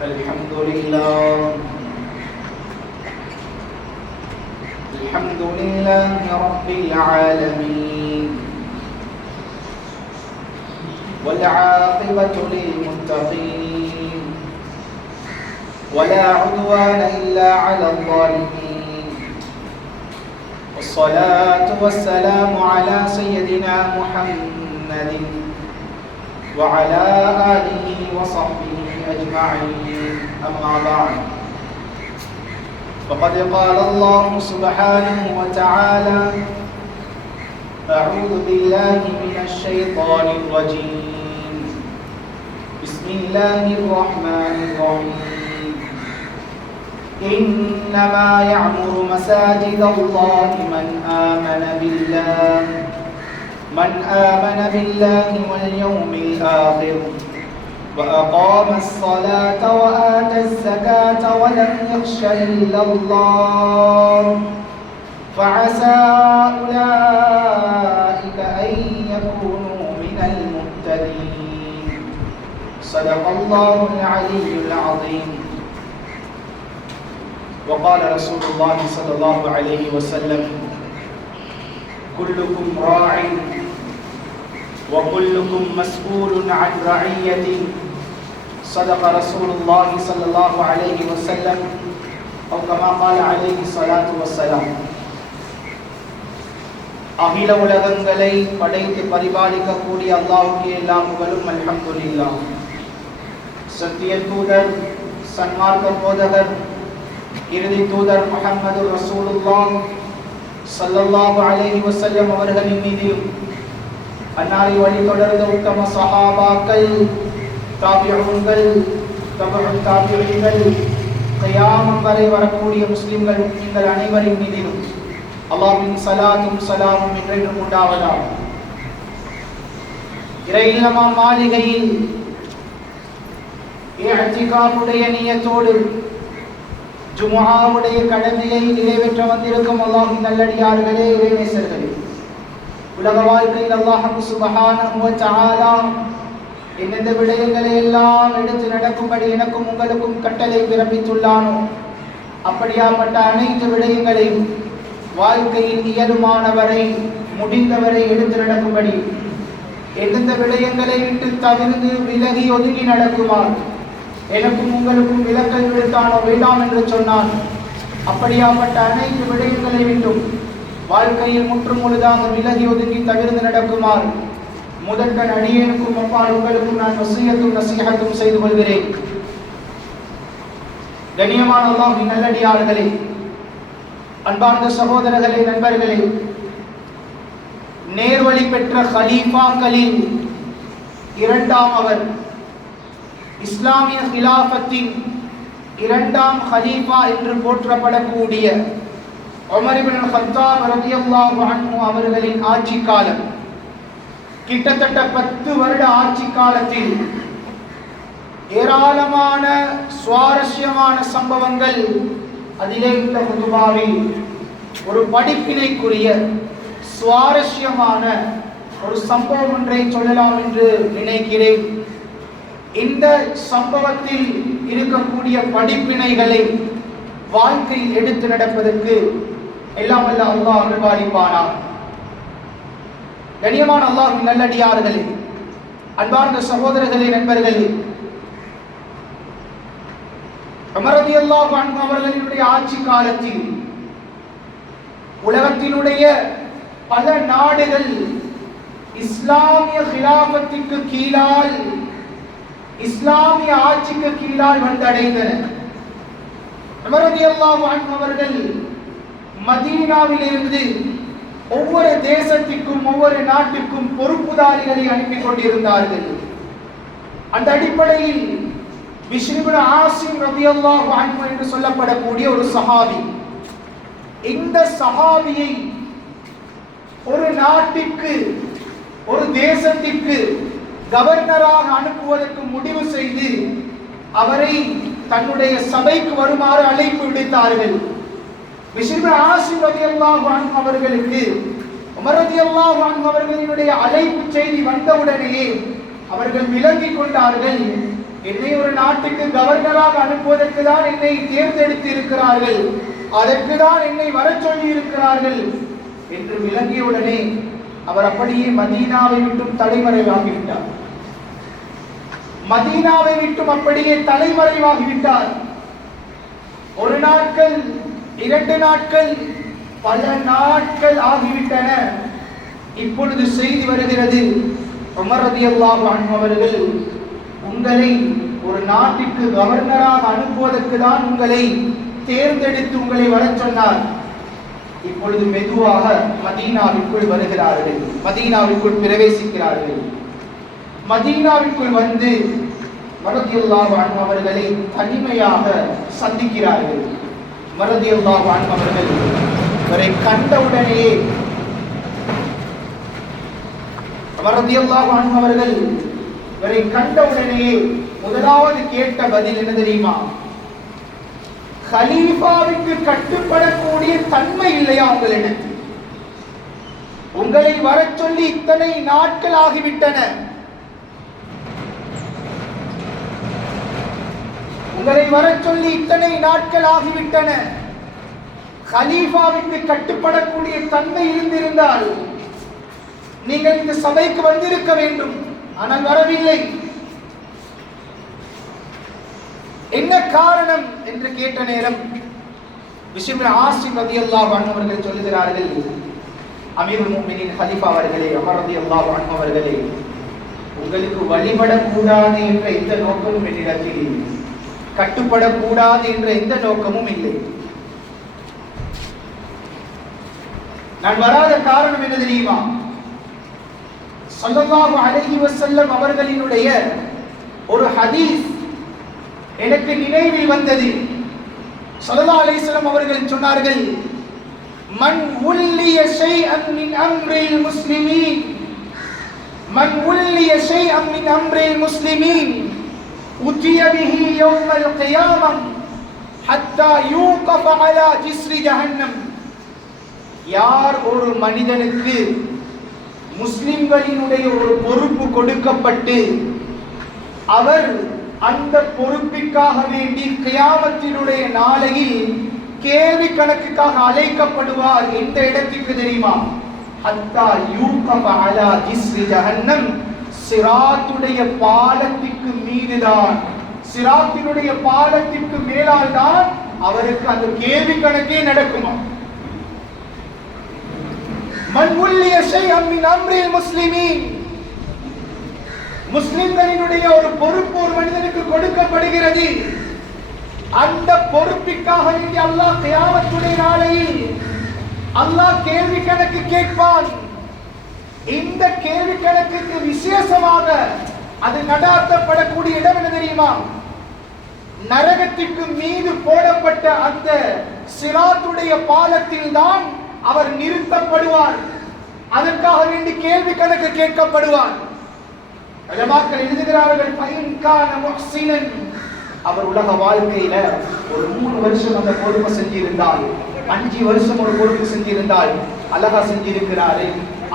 الحمد لله رب العالمين والعاقبة للمتقين ولا عدوان إلا على الظالمين والصلاة والسلام على سيدنا محمد وعلى آله وصحبه أجمعين أما بعد فقد قال الله سبحانه وتعالى أعوذ بالله من الشيطان الرجيم بسم الله الرحمن الرحيم إنما يعمر مساجد الله من آمن بالله واليوم الآخر وأقام الصلاة وآتى الزكاة ولم يخش إلا الله فعسى أولئك أن يكونوا من المهتدين صدق الله العلي العظيم. وقال رسول الله صلى الله عليه وسلم كلكم راع وكلكم مسؤول عن رعيته صدق رسول الله صلى الله عليه وسلم أو كما قال عليه الصلاة والسلام. அகில உலகங்களை படைத்து பரிபாலிக்கக்கூடிய அல்லாஹ்வுக்கு எல்லா புகழும் அல்ஹம்துலில்லாஹ். சத்திய தூதர் சன்மார்க்க போதகர் இறுதி தூதர் முஹம்மது ரசூலுல்லாஹ் ஸல்லல்லாஹு அலைஹி வஸல்லம் அவர்களின் மீதும் அன்னாரை வழி தொடர்ந்த உத்தம சஹாபாக்கள் தாபிஊன்கள் தபஉத் தாபிஈன்கள் கியாமத் வரை வரக்கூடிய முஸ்லிம்கள் முஃமின்கள் அனைவரின் மீதிலும் அல்லாஹ்வின் ஸலாத்தும் ஸலாமும் என்றென்றும் உண்டாவதாக. இறையில்லமா மாளிகையில் இஅ்திகாஃபுடைய நியத்தோடு ஜும்ஆவுடைய கடமையை நிறைவேற்ற வந்திருக்கும் அல்லாஹ்வின் நல்லடியார்களே, இறைநேசர்களே, உலக வாழ்க்கையில் அல்லாஹ் சுப்ஹானஹு வ தஆலா எந்தெந்த விடயங்களை எல்லாம் எடுத்து நடக்கும்படி எனக்கும் உங்களுக்கும் கட்டளை பிறப்பித்துள்ளானோ அப்படியாப்பட்ட அனைத்து விடயங்களையும் வாழ்க்கையில் இயலுமானவரை முடிந்தவரை எடுத்து நடக்கும்படி, எந்தெந்த விடயங்களை விட்டு தவிர்த்து விலகி ஒதுங்கி நடக்குமாறு எனக்கும் உங்களுக்கும் விலக்கல் விடுத்தானோ வேண்டாம் என்று சொன்னான். அப்படியாப்பட்ட அனைத்து விடயங்களை விட்டும் வாழ்க்கையில் முற்றும் முழுதாக விலகி ஒதுங்கி தவிர்த்து நடக்குமாறு முதற்கண் அடியேனுக்கும் அப்பால் உங்களுக்கும் நான் வசியத்தும் நசீஹத்தும் செய்து கொள்கிறேன். கண்ணியமான அல்லாஹ்வின் நல்லடியார்களே, அன்பார்ந்த சகோதரர்களே, நண்பர்களே, நேர்வழி பெற்ற கலீஃபாக்களில் இரண்டாம் அவர், இஸ்லாமிய கிலாஃபத்தின் இரண்டாம் கலீஃபா என்று போற்றப்படக்கூடிய உமர் இப்னு கத்தாப் ரலியல்லாஹு அன்ஹு அவர்களின் ஆட்சி காலம், கிட்டத்தட்ட 10 வருட ஆட்சி காலத்தில் ஏராளமான சுவாரஸ்யமான சம்பவங்கள். அதிலே இந்த குதுபாவில் ஒரு படிப்பினைக்குரிய சுவாரஸ்யமான ஒரு சம்பவம் ஒன்றை சொல்லலாம் என்று நினைக்கிறேன். இந்த சம்பவத்தில் இருக்கக்கூடிய படிப்பினைகளை வாழ்க்கையில் எடுத்து நடப்பதற்கு எல்லாம் வல்ல அல்லாஹ் அருள்பாலிப்பானார். கண்ணியமான அல்லாஹ்வின் நல்லடியார்களே, அன்பார்ந்த சகோதரர்களே, நண்பர்களே, உமர் ரலியல்லாஹு அன்ஹு அவர்களுடைய ஆட்சி காலத்தில் உலகத்தினுடைய பல நாடுகள் இஸ்லாமிய கிலாஃபத்திற்கு கீழால், இஸ்லாமிய ஆட்சிக்கு கீழால் வந்தடைந்தன. உமர் ரலியல்லாஹு அன்ஹு அவர்கள் மதீனாவில் இருந்து ஒவ்வொரு தேசத்திற்கும் ஒவ்வொரு நாட்டுக்கும் பொறுப்புதாரிகளை அனுப்பி கொண்டிருந்தார்கள். அந்த அடிப்படையில் பிஷ்ர் இப்னு ஆசிம் ரலியல்லாஹு அன்ஹு என்று சொல்லப்படக்கூடிய ஒரு சஹாபி, இந்த சஹாபியை ஒரு நாட்டிற்கு ஒரு தேசத்திற்கு கவர்னராக அனுப்புவதற்கு முடிவு செய்து அவரை தன்னுடைய சபைக்கு வருமாறு அழைப்பு விடுத்தார்கள். பிஷ்ர் இப்னு ஆசிம் ரலியல்லாஹு அன்ஹு அவர்களுக்கு உமர் ரலியல்லாஹு அன்ஹு அவர்களினுடைய அழைப்பு செய்தி வந்தவுடனேயே அவர்கள் விளங்கிக் கொண்டார்கள், என்னை ஒரு நாட்டுக்கு கவர்னராக அனுப்புவதற்கு தான் என்னை தேர்ந்தெடுத்து இருக்கிறார்கள், அதற்கு தான் என்னை வர சொல்லி இருக்கிறார்கள் என்று விளங்கியவுடனே அவர் அப்படியே மதீனாவை விட்டும் தலைமறைவாகிவிட்டார். மதீனாவை விட்டும் அப்படியே தலைமறைவாகிவிட்டார். ஒரு நாட்கள், 2 நாட்கள், பல நாட்கள் ஆகிவிட்டன. இப்பொழுது செய்தி வருகிறது, உமர் ரலியல்லாஹு அன்ஹு அவர்கள் உங்களை ஒரு நாட்டுக்கு கவர்னராக அனுப்புவதற்கு தான் உங்களை தேர்ந்தெடுத்து உங்களை வர சொன்னார். இப்பொழுது மெதுவாக மதீனாவிற்குள் வருகிறார்கள், மதீனாவிற்குள் பிரவேசிக்கிறார்கள். மதீனாவிற்குள் வந்து ரலியல்லாஹு அன்ஹு அவர்களை தனிமையாக சந்திக்கிறார்கள். ரலியல்லாஹு அன்ஹு அவர்கள் அவரை கண்டவுடனேயே ரலியல்லாஹு அன்ஹு அவர்கள் இவரை கண்டவுடனேயே முதலாவது கேட்ட பதில் என்ன தெரியுமா? கலீஃபாவுக்கு கட்டுப்படக்கூடிய தன்மை இல்லையா உங்களிடத்தில்? உங்களை வர சொல்லி இத்தனை நாட்கள் ஆகிவிட்டன, உங்களை வர சொல்லி இத்தனை நாட்கள் ஆகிவிட்டன. கலீஃபாவுக்கு கட்டுப்படக்கூடிய தன்மை இருந்திருந்தால் நீங்கள் இந்த சபைக்கு வந்திருக்க வேண்டும், ஆனால் வரவில்லை. என்ன காரணம் என்று கேட்ட நேரம் பிஷ்ர் ஆசிம் ரலியல்லாஹு அன்ஹு அவர்கள் சொல்லுகிறார்கள், அமீருல் முஃமினீன் கலீஃபா அவர்களே, உமர் ரலியல்லாஹு அன்ஹு அவர்களே, உங்களுக்கு வழிபடக்கூடாது என்ற எந்த நோக்கமும் என்னிடத்தில் இல்லை, கட்டுப்படக்கூடாது என்ற எந்த நோக்கமும் இல்லை. நான் வராத காரணம் என்ன தெரியுமா? ஸல்லல்லாஹு அலைஹி வஸல்லம் அவர்களினுடைய ஒரு ஹதீஸ் எனக்கு நினைவில் வந்தது. ஸல்லல்லாஹு அலைஹி வஸல்லம் அவர்கள் சொன்னார்கள், மன் உல்லிய ஷைஅன் மின் அம்ரில் முஸ்லிமீன், மன் உல்லிய ஷைஅன் மின் அம்ரில் முஸ்லிமீன் உதிய பிஹி யௌமல் கியாமம் ஹத்தா யூகஃப அலா ஜிஸ்ரி ஜஹன்னம். யார் ஒரு மனிதனுக்கு முஸ்லிம்களினுடைய ஒரு பொறுப்பு கொடுக்கப்பட்டு அவர் அந்த பொறுப்பிற்காக வேண்டி கியாமத்தினுடைய நாளையில் கேள்வி கணக்குக்காக அழைக்கப்படுவார். எந்த இடத்துக்கு தெரியுமா? ஹத்தா யூகஃப அலா ஜிஸ்ரி ஜஹன்னம், சிராத்துடைய பாலத்திற்கு மீதுதான், சிராத்தினுடைய பாலத்திற்கு மேலால் தான் அவருக்கு அந்த கேள்வி கணக்கே நடக்குமா? மன் உல்லிய ஷைஅன் மின் அம்ரில் முஸ்லிமீன், முஸ்லிம்களினுடைய ஒரு பொறுப்பு ஒரு மனிதனுக்கு கொடுக்கப்படுகிறது. அந்த பொறுப்பிற்காக வேண்டி அல்லாஹ் கியாமத்துடைய நாளையில் அல்லாஹ் கேள்வி கணக்கு கேட்பான். இந்த கேள்வி கணக்குக்கு விசேஷமாக அது நடாத்தப்படக்கூடிய இடம் என்ன தெரியுமா? நரகத்திற்கு மீது போடப்பட்ட அந்த சிராத்துடைய பாலத்தில் தான் அவர் நிறுத்தப்படுவார். அதற்காக வேண்டி கேள்வி கணக்கு கேட்கப்படுவார். உலமாக்கள் எழுதுகிறார்கள், ஃபைன் கான முஹ்சினன், அவர் உலக வாழ்க்கையில ஒரு 3 வருஷம் அந்த பொறுப்பை செஞ்சிருந்தால், 5 வருஷம் ஒரு பொறுப்பு செஞ்சிருந்தால், அழகா செஞ்சிருக்கிறாரு,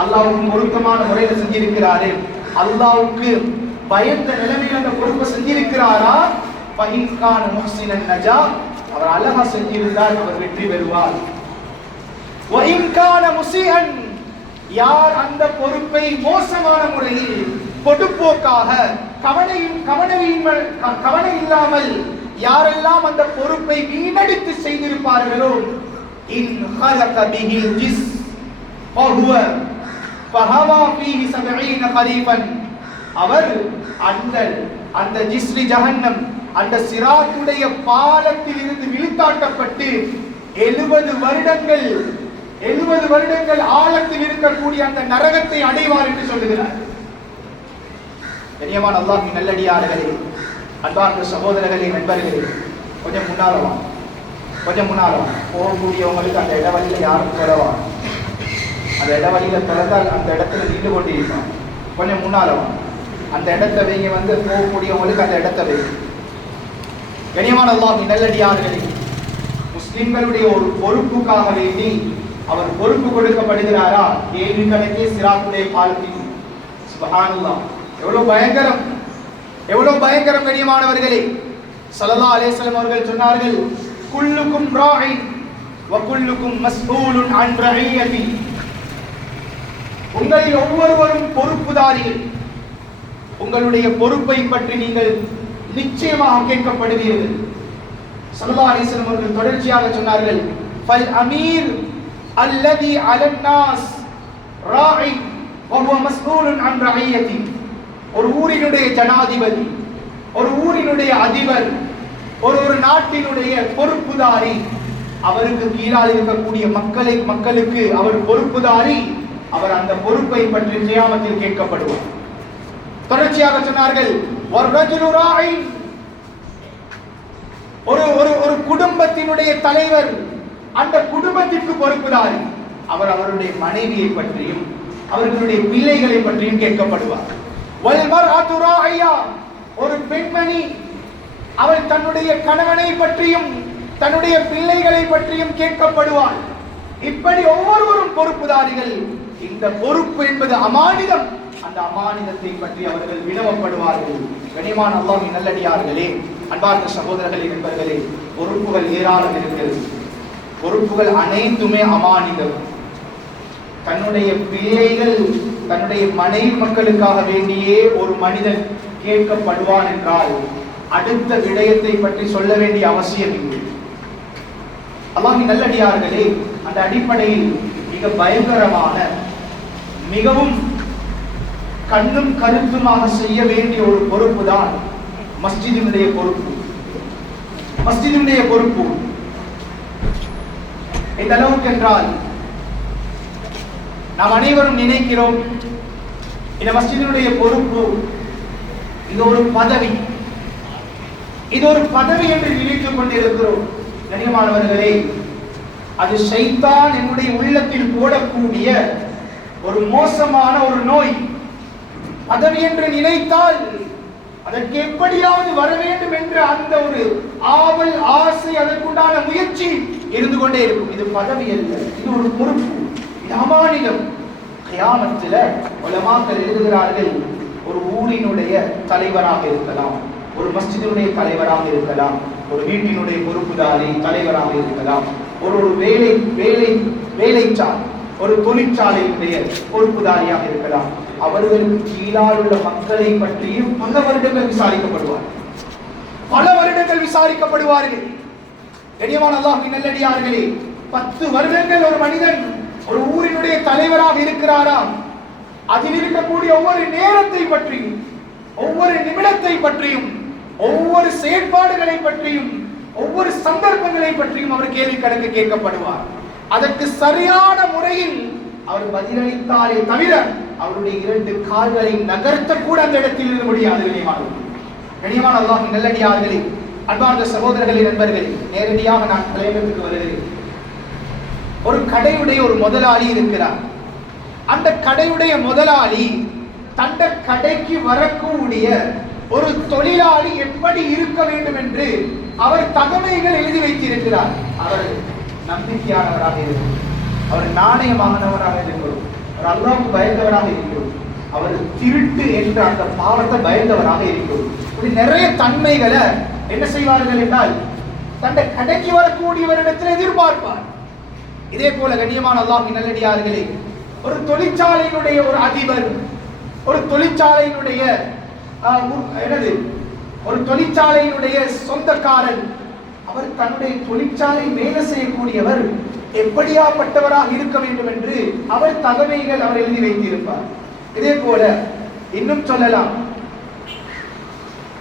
அல்லாஹ்வுக்கு பொருத்தமான முறையில் செஞ்சிருக்கிறாரு, அல்லாஹ்வுக்கு பயந்த நிலைமையில் அந்த பொறுப்பை செஞ்சிருக்கிறாரா, ஃபைன் கான முஹ்சினன் நஜா, அவர் அழகா செஞ்சிருந்தால் அவர் வெற்றி பெறுவார். வஇன் கான முஸீஅன், யார் அந்த பொறுப்பை மோசமான முறையில் பொடுப்போக்காக கவனை இல்லாமல் யாரெல்லாம் அந்த பொறுப்பை வீணடித்து செய்திருப்பார்களோ, இன் ஹலக பிஹில் ஜிஸ் ஃபஹுவ ஃபஹவா ஃபீஹி 70 கரீபன், அவர் அந்த ஜிஸ்ரி ஜஹன்னம், அந்த சிராத்துடைய பாலத்தில் இருந்து விழுத்தாட்டப்பட்டு 70 வருடங்கள் ஆழத்தில் இருக்கக்கூடிய அந்த நரகத்தை அடைவார் என்று சொல்லுகிறார். கண்ணியமான அல்லாஹ்வின் நல்லடியார்களே, அன்பார்ந்த சகோதரர்களே, நண்பர்களே, கொஞ்சம் முன்னாலவா போகக்கூடியவங்களுக்கு அந்த இடவழியில யாரும் தொலைவா, அந்த இடவழியில திறந்தால் அந்த இடத்துல நின்று கொண்டிருப்பான். கொஞ்சம் முன்னாலவா அந்த இடத்தை வைங்க, வந்து போகக்கூடியவங்களுக்கு அந்த இடத்தை வைங்க. கண்ணியமான அல்லாஹ்வின் நல்லடியார்களே, முஸ்லிம்களுடைய ஒரு பொறுப்புக்காக வேண்டி அவர் பொறுப்பு கொடுக்கப்படுகிறாரா? கேள்வி கணக்கே சிராத்துடைய பாலத்தில். சுப்ஹானல்லாஹ், எவ்வளவு பயங்கரம்! எவ்வளவு பயங்கரம் கண்ணியமானவர்களே. ஸல்லல்லாஹு அலைஹி வஸல்லம் அவர்கள் சொன்னார்கள், குல்லுக்கும் ராயின் வ குல்லுக்கும் மஸ்ஊலுன் அன் ரஇயதி. உங்களில் ஒவ்வொருவரும் பொறுப்புதாரிகள், உங்களுடைய பொறுப்பை பற்றி நீங்கள் நிச்சயமாக கேட்கப்படுவீர்கள். ஸல்லல்லாஹு அலைஹி வஸல்லம் அவர்கள் தொடர்ச்சியாக சொன்னார்கள், ஃபல் அமீர் அல்லதி அலன் நாஸ் ராஇ வ ஹுவ மஸ்ஊலுன் அன் ரஇயதி. ஒரு ஊரினுடைய ஜனாதிபதி, ஒரு ஊரினுடைய அதிபர், ஒரு நாட்டினுடைய பொறுப்புதாரி, அவருக்கு கீழால் இருக்கக்கூடிய மக்களுக்கு அவர் பொறுப்புதாரி. அவர் அந்த பொறுப்பை பற்றி கியாமத்தில் கேட்கப்படுவார். தொடர்ச்சியாக சொன்னார்கள், ஒரு குடும்பத்தினுடைய தலைவர், அந்த குடும்பத்திற்கு பொறுப்புதாரி, அவர் அவருடைய மனைவியை பற்றியும் அவர்களுடைய பிள்ளைகளை பற்றியும் கேட்கப்படுவார். ஒரு பெண்மணி, அவள் தன்னுடைய கணவனை பற்றியும் தன்னுடைய பிள்ளைகளை பற்றியும் கேட்கப்படுவாள். இப்படி ஒவ்வொருவரும் பொறுப்புதாரிகள். இந்த பொறுப்பு என்பது அமானிதம். அந்த அமானிதத்தை பற்றி அவர்கள் வினவப்படுவார்கள். கனிமான அல்லாஹ்வின் நல்லடியார்களே, அன்பார்ந்த சகோதரர்களே, நண்பர்களே, பொறுப்புகள் ஏராளம் இருக்கிறது. பொறுப்புகள் அனைத்துமே அமானிதம். தன்னுடைய பிள்ளைகள், தன்னுடைய மனைவி மக்களுக்காக வேண்டியே ஒரு மனிதன் கேட்கப்படுவான் என்றால் அடுத்த விடயத்தை பற்றி சொல்ல வேண்டிய அவசியம் இல்லை. அல்லாஹ்வின் நல்லடியார்களே, அந்த அடிப்படையில் மிக பயங்கரமான, மிகவும் கண்ணும் கருத்துமாக செய்ய வேண்டிய ஒரு பொறுப்பு தான் மஸ்ஜிதினுடைய பொறுப்பு. மஸ்ஜிதினுடைய பொறுப்பு இந்த அளவுக்கு என்றால், நாம் அனைவரும் நினைக்கிறோம் இந்த மஸ்ஜிதினுடைய பொறுப்பு இது ஒரு பதவி, இது ஒரு பதவி என்று நினைத்துக் கொண்டிருக்கிறோம். கண்ணியமானவர்களே, அது ஷைத்தான் என்னுடைய உள்ளத்தில் போடக்கூடிய ஒரு மோசமான ஒரு நோய். பதவி என்று நினைத்தால் அதற்கு எப்படியாவது வர வேண்டும் என்ற அந்த ஒரு ஆவல், ஆசை, அதற்குண்டான முயற்சி இருந்து கொண்டே இருக்கும். இது பதவி அல்ல, இது ஒரு பொறுப்பு, இது அமானிதம். கியாமத்தில் உலமாக்கள் எழுதுகிறார்கள், ஒரு ஊரினுடைய தலைவராக இருக்கலாம், ஒரு மஸ்ஜிதினுடைய தலைவராக இருக்கலாம், ஒரு வீட்டினுடைய பொறுப்புதாரி தலைவராக இருக்கலாம், ஒரு வேலைச்சார், ஒரு தொழிற்சாலையினுடைய பொறுப்புதாரியாக இருக்கலாம். அவர்களுக்கு கீழால் உள்ள மக்களை பற்றியும் பல வருடங்கள் விசாரிக்கப்படுவார்கள். கண்ணியமான அல்லாஹ்வின் நல்லடியார்களே, 10 வருடங்கள் ஒரு மனிதன் ஒரு ஊரினுடைய தலைவராக இருக்கிறாராம். அதில் இருக்கக்கூடிய ஒவ்வொரு நேரத்தை பற்றியும், ஒவ்வொரு நிமிடத்தை பற்றியும், ஒவ்வொரு செயற்பாடுகளை பற்றியும், ஒவ்வொரு சந்தர்ப்பங்களை பற்றியும் அவர் கேள்வி கணக்கு கேட்கப்படுவார். அதற்கு சரியான முறையில் அவர் பதிலளித்தாலே தவிர அவருடைய 2 கால்களை நகர்த்த கூட அந்த இடத்தில் இருந்து முடியாது. கண்ணியமான அல்லாஹ்வின் நல்லடியார்களே, அன்பார்ந்த சகோதரர்களே, நண்பர்களே, நேரடியாக நான் தலைவருக்கு வருகிறேன். ஒரு கடையுடைய ஒரு முதலாளி இருக்கிறார். அந்த கடையுடைய முதலாளி தந்த கடைக்கு வரக்கூடிய ஒரு தொழிலாளி எப்படி இருக்க வேண்டும் என்று அவர் தகவல்கள் எழுதி வைத்திருக்கிறார். அவர் நம்பிக்கையானவராக இருக்கும், அவர் நாணயமானவராக இருக்கும், அவர் அல்லாஹ்வுக்கு பயந்தவராக இருக்கும், அவர் திருட்டு என்ற அந்த பாவத்தை பயந்தவராக இருக்கும். இப்படி நிறைய தன்மைகளை என்ன செய்வார்கள் என்றால் தந்த கடைக்கு வரக்கூடியவரிடத்தில் எதிர்பார்ப்பார். இதே போல கண்ணியமான அல்லாஹ்வின் நல்லடியார்களே, ஒரு தொழிற்சாலையினுடைய ஒரு அதிபர், ஒரு தொழிற்சாலையினுடைய ஒரு தொழிற்சாலையினுடைய சொந்தக்காரன், அவர் தன்னுடைய தொழிற்சாலை வேலை செய்யக்கூடியவர் எப்படியாப்பட்டவராக இருக்க வேண்டும் என்று அவர் தகவல்கள் அவர் எழுதி வைத்திருப்பார். இதே போல இன்னும் சொல்லலாம்,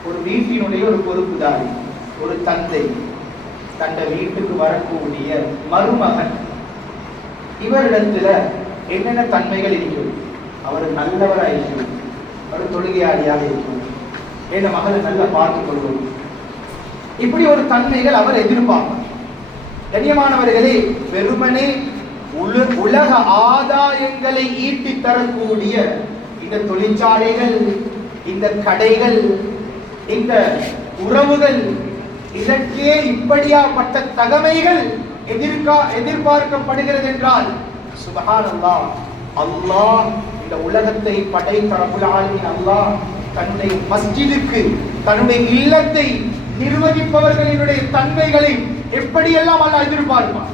ஒரு வீட்டினுடைய ஒரு பொறுப்புதாரி, ஒரு தந்தை, தந்த வீட்டுக்கு வரக்கூடிய மருமகன், இவரிடத்துல என்னென்ன தன்மைகள் இருக்கிறது? அவர் நல்லவராக இருக்கிறது, அவர் தொழுகையாளியாக இருக்கிறது, என் மகளை நல்லா பார்த்துக் கொள்வது, இப்படி ஒரு தன்மைகள் அவர் எதிர்பார்ப்பார். கண்ணியமானவர்களே, வெறுமனே உலக ஆதாயங்களை ஈட்டி தரக்கூடிய இந்த தொழிற்சாலைகள், இந்த கடைகள், இந்த உறவுகள், இதற்கே இப்படியாப்பட்ட தகமைகள் எதிர்பார்க்கப்படுகிறது என்றால் சுப்ஹானல்லாஹ், அல்லாஹ் இந்த உலகத்தை படைத்த ரப்புல் ஆலமீன் அல்லாஹ் தன்னுடைய மஸ்ஜிதுக்கு தன்னுடைய இல்லத்தை நிர்வகிப்பவர்களினுடைய தன்மைகளை எப்படியெல்லாம் அல்லாஹ் எதிர்பார்ப்பான்.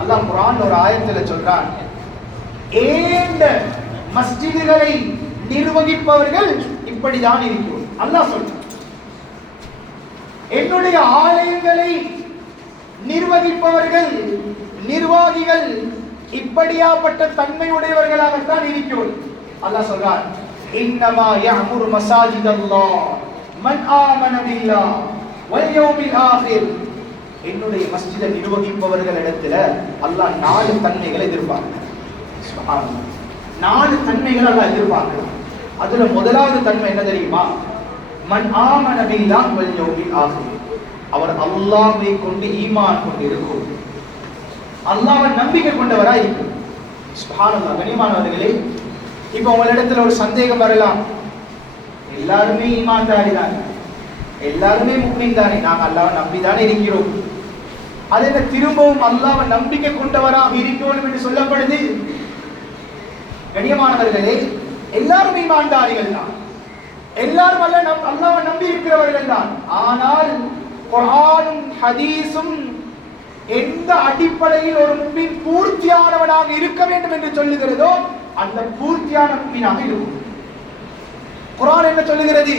அல்லாஹ் குர்ஆன் ஒரு ஆயத்துல சொல்றான், ஏண்ட மஸ்ஜிதுகளை நிர்வகிப்பவர்கள் இப்படிதான் இருக்கும். அல்லாஹ் சொல்றான், என்னுடைய ஆலயங்களை நிர்வகிப்பவர்கள் நிர்வாகிகள் இப்படியாப்பட்ட தன்மையுடையவர்களாகத்தான் இருக்கிறோம். அல்லாஹ் சொல்றான், இன்னமா யஅமுரு மசாஜிதல்லாஹ் மன் ஆமன பில்லாஹ் வல் யௌமில் ஆகிர். என்னுடைய மஸ்ஜிதை நிர்வகிப்பவர்களிடத்துல அல்லாஹ் 4 தன்மைகளை எதிர்பார்க்கிறான். சுப்ஹானல்லாஹ், 4 தன்மைகளை அல்லாஹ் எதிர்பார்க்கிறான். அதுல முதலாவது தன்மை என்ன தெரியுமா? மன் ஆமன பில்லாஹ் வல் யௌமில் ஆகிர். அவர் அல்லாஹ்வை கொண்டு ஈமான் கொண்டு இருக்கும், அல்லாஹ்வை நம்பிக்கை கொண்டவராய் இருக்கும். சுப்ஹானல்லாஹ். கனிமானவர்களே, இப்போ உங்களிடத்துல ஒரு சந்தேகம் வரலாம், எல்லாருமே ஈமான்தாரி தானே, எல்லாருமே முஃமின் தானே, நாங்க அல்லாஹ்வை நம்பி தானே இருக்கிறோம், அது என்ன திரும்பவும் அல்லாஹ்வை நம்பிக்கை கொண்டவராக இருக்கணும் என்று சொல்லப்படுது? கண்ணியமானவர்களே, எல்லாரும் ஈமான்தாரிகள் தான், எல்லாரும் அல்லாஹ்வை நம்பி இருக்கிறவர்கள் தான். ஆனால் குர்ஆனும் ஹதீஸும் எந்த அடிப்படையில் ஒரு முஃமின் பூர்த்தியானவனாக இருக்க வேண்டும் என்று சொல்லுகிறதோ அந்த பூர்த்தியான முஃமினாக இருக்கும். குர்ஆன் என்ன சொல்லுகிறது?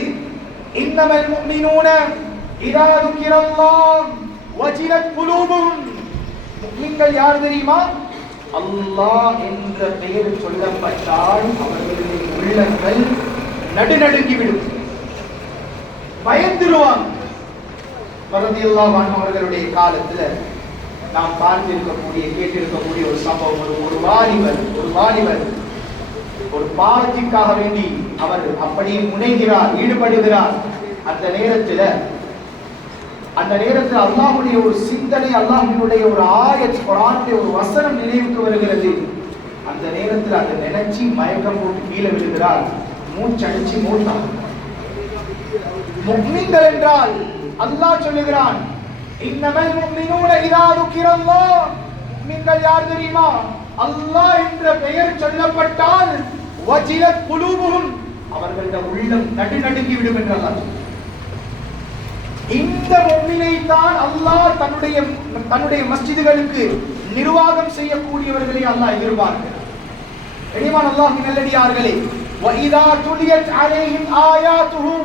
இன்னமல் முஃமினூன இதா ذுகிரல்லாஹ் வஜிலத் குலூபுஹும். முஃமின்கள் யார் தெரியுமா? அல்லாஹ் என்ற பெயர் சொல்லப்பட்டால் அவர்களுடைய உள்ளங்கள் நடுநடுங்கிவிடும், பயந்துருவாங்க. ரலியல்லாஹு அன்ஹு அவர்களுடைய காலத்துல நாம் பார்த்திருக்கக்கூடிய கேட்டிருக்கக்கூடிய ஒரு சம்பவம், ஒரு வாலிபர் ஒரு பாவத்திற்காக வேண்டி அவர் அப்படியே முனைகிறார், ஈடுபடுகிறார். அந்த நேரத்தில் அல்லாஹ்வுடைய ஒரு சிந்தனை, அல்லாஹ்வுடைய ஒரு ஆயத், குர்ஆனுடைய ஒரு வசனம் நினைவுக்கு வருகிறது. அந்த நேரத்தில் அதை நினைச்சு மயக்கம் போட்டு கீழே விழுகிறார், மூச்சடிச்சு மூழ்கிறார். முஃமின்கள் என்றால் அல்லாஹ் சொல்லுகிறான், இன்னமல் முஃமினூன இதா ذுகிரல்லாஹ். முஃமின்கள் யார் தெரியுமா? அல்லாஹ் என்ற பெயர் சொல்லப்பட்டால் வஜிலத் குலூபுஹும், அவர்களுடைய உள்ளம் நடுநடுங்கி விடும் என்று அல்லாஹ் சொல்றான். இந்த முஃமினை தான் அல்லாஹ் தன்னுடைய மஸ்ஜிதுகளுக்கு நிர்வாகம் செய்யக்கூடியவர்களை அல்லாஹ் எதிர்பார்க்கிறார். கனிமான அல்லாஹ்வின் நல்லடியார்களே, வஇதா துலியத் அலைஹிம் ஆயாத்துஹு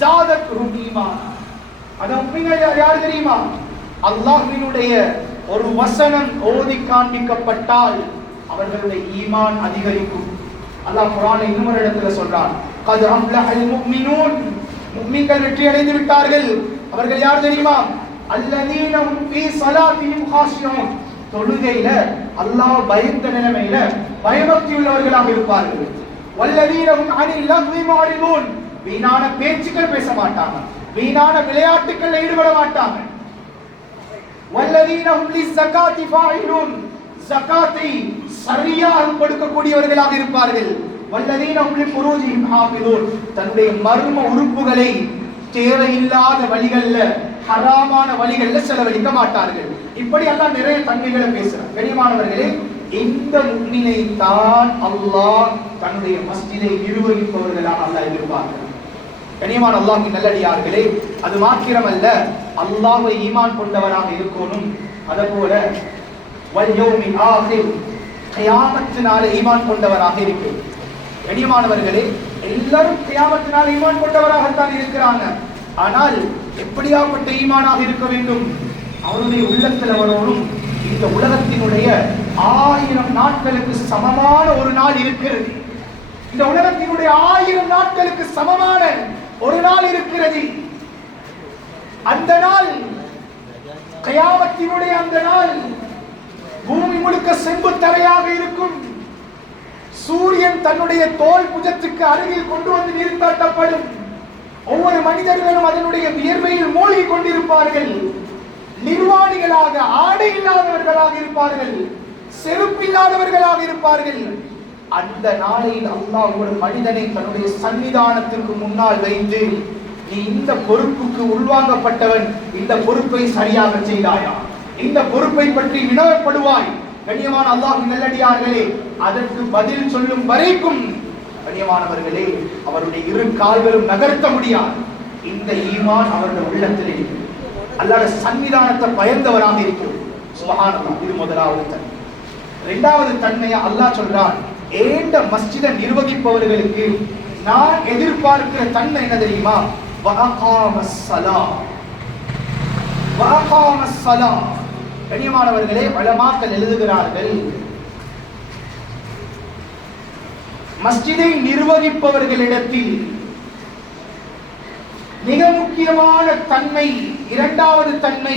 ஸாதத்ஹும் ஈமானா. அந்த முஃமின்கள் யார் தெரியுமா? அல்லாஹ்வினுடைய ஒரு வசனம் ஓதி காண்பிக்கப்பட்டால் அவர்களுடைய ஈமான் அதிகரிக்கும். அல்லாஹ் குர்ஆனில் இன்னொரு இடத்துல சொல்றான், கத் அஃப்லஹல் முஃமினூன். முஃமின்கள் வெற்றி அடைந்து விட்டார்கள். அவர்கள் யார் தெரியுமா? அல்லதீன ஹும் ஃபீ ஸலாத்திஹிம் காஷியூன். தொழுகையில அல்லாஹ் பயந்த நிலைமையில பயபக்தி உள்ளவர்களாக இருப்பார்கள். வல்லதீன ஹும் அனில் லஹ்வி முஅரிதூன். வீணான பேச்சுக்கள் பேச மாட்டாங்க, வீணான விளையாட்டுக்கள் ஈடுபட மாட்டாங்க. வல்லதீன ஹும் லிஸ்ஸகாத்தி ஃபாயிலூன். ஜகாத்தை சரியாக கொடுக்கக்கூடியவர்களாக இருப்பார்கள். வல்லதீன ஹும் லிஃபுரூஜிஹிம் ஹாஃபிதூன். தன்னுடைய மர்ம உறுப்புகளை தேவையில்லாத வழிகள்ல, ஹராமான வழிகள்ல செலவழிக்க மாட்டார்கள். இப்படி எல்லாம் நிறைய தன்மைகளை பேசுறார். கனிமானவர்களே, இந்த முஃமினை தான் அல்லாஹ் தன்னுடைய மஸ்ஜிதை நிர்வகிப்பவர்களாக அல்லாஹ் எதிர்பார்க்கிறார். கனியமான அல்லாஹ்வின் நல்லடியார்களே, அது மாத்திரமல்ல, அல்லாஹ்வை ஈமான் கொண்டவராக இருக்கணும். அதேபோல வல் யௌமில் ஆகிர், கியாமத்தினால ஈமான் கொண்டவராக இருக்கும். கனியமானவர்களே, எல்லாரும் கியாமத்தினால ஈமான் கொண்டவராகத்தான் இருக்கிறாங்க. ஆனால் எப்படியாப்பட்ட ஈமானாக இருக்க வேண்டும்? அவருடைய உள்ளத்தில் வரணும், இந்த உலகத்தினுடைய 1000 நாட்களுக்கு சமமான ஒரு நாள் இருக்கிறது. இந்த உலகத்தினுடைய 1000 நாட்களுக்கு சமமான ஒரு நாள் இருக்கிறது. அந்த நாள், கியாமத்தினுடைய அந்த நாள், பூமி முழுக்க செம்பு தரையாக இருக்கும். சூரியன் தன்னுடைய தோல் புஜத்துக்கு அருகில் கொண்டு வந்து நிறுத்தப்படும். ஒவ்வொரு மனிதர்களும் அதனுடைய வியர்வையில் மூழ்கி கொண்டிருப்பார்கள். நிர்வாணிகளாக, ஆடை இல்லாதவர்களாக இருப்பார்கள், செருப்பில்லாதவர்களாக இருப்பார்கள். அந்த நாளில் அல்லாஹ் ஒரு மனிதனை தன்னுடைய சன்னிதானத்திற்கு முன்னால் வைத்து, நீ இந்த பொறுப்புக்கு உள்வாங்கப்பட்டவன், இந்த பொறுப்பை சரியாக செய்தாயா, இந்த பொறுப்பை பற்றி வினவப்படுவாய். கண்ணியமான அல்லாஹ்வின் நல்லடியார்களே, அதற்கு பதில் சொல்லும் வரைக்கும் கண்ணியமானவர்களே, அவருடைய இரு கால்களும் நகர்த்த முடியாது. இந்த ஈமான் அவருடைய உள்ளத்தில் இருக்கிறது. அல்லாஹ்வுடைய சன்னிதானத்தை பயந்தவராக இருக்கிறது. சுப்ஹானல்லாஹ். இது முதலாவது தன்மை. இரண்டாவது தன்மையை அல்லாஹ் சொல்றான், ஏண்ட மஸ்ஜிதை நிர்வகிப்பவர்களுக்கு நான் எதிர்பார்க்கிற தன்மை என்ன தெரியுமா? வஅகாமஸ் ஸலாத். வஅகாமஸ் ஸலாத். கண்ணியமானவர்களே, உலமாக்கள் எழுதுகிறார்கள், மஸ்ஜிதை நிர்வகிப்பவர்களிடத்தில் மிக முக்கியமான தன்மை, இரண்டாவது தன்மை,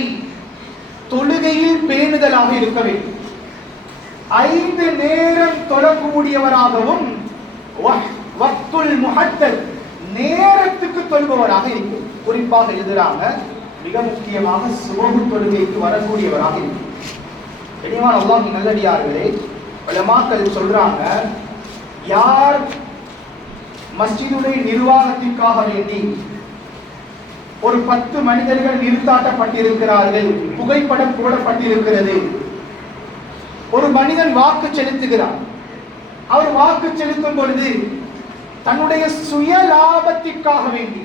தொழுகையில் பேணுதலாக இருக்க வேண்டும். 5 நேரம் தொழக்கூடியவராகவும் வக்துல் முஹத்தத் நேரத்துக்கு தொழுபவராக இருக்கும். குறிப்பாக எழுதுறாங்க, மிக முக்கியமாக சுபஹ் தொழுகைக்கு வரக்கூடியவராக இருக்கும். கனிவான அல்லாஹ்வின் நல்லடியார்களே, உலமாக்கள் சொல்றாங்க, யார் மஸ்ஜிதுடைய நிர்வாகத்திற்காக வேண்டி ஒரு 10 மனிதர்கள் நிறுத்தாட்டப்பட்டிருக்கிறார்கள், புகைப்படம் போடப்பட்டிருக்கிறது, ஒரு மனிதன் வாக்கு செலுத்துகிறார். அவர் வாக்கு செலுத்தும் பொழுது தன்னுடைய சுய லாபத்திற்காக வேண்டி,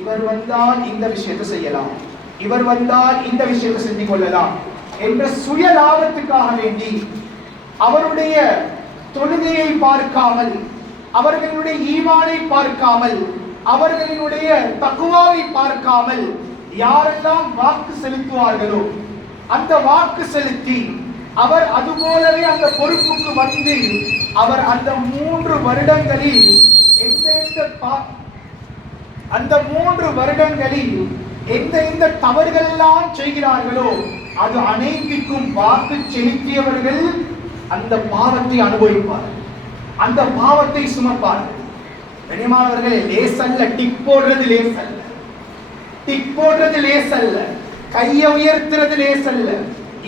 இவர் வந்தால் இந்த விஷயத்தை செய்யலாம், இவர் வந்தால் இந்த விஷயத்தை செஞ்சு கொள்ளலாம் என்ற சுய லாபத்துக்காக வேண்டி அவருடைய தொழுகையை பார்க்காமல், அவர்களுடைய ஈமானை பார்க்காமல், அவர்களுடைய தக்வாவை பார்க்காமல் யாரெல்லாம் வாக்கு செலுத்துவார்களோ அந்த வாக்கு செலுத்தி அவர் அதுபோலவே அந்த பொறுப்புக்கு வந்து அவர் அந்த 3 வருடங்களில் எந்த தவறுகள் எல்லாம் செய்கிறார்களோ அது அனைத்திற்கும் வாக்கு செலுத்தியவர்கள் அந்த பாவத்தை அனுபவிப்பார்கள், அந்த பாவத்தை சுமப்பார்கள். கண்ணியமானவர்களே, லேசல்ல டிக் போடுறது, லேசல்ல டிக் போடுறது, லேசல்ல கையை உயர்த்துறது, லேசல்ல.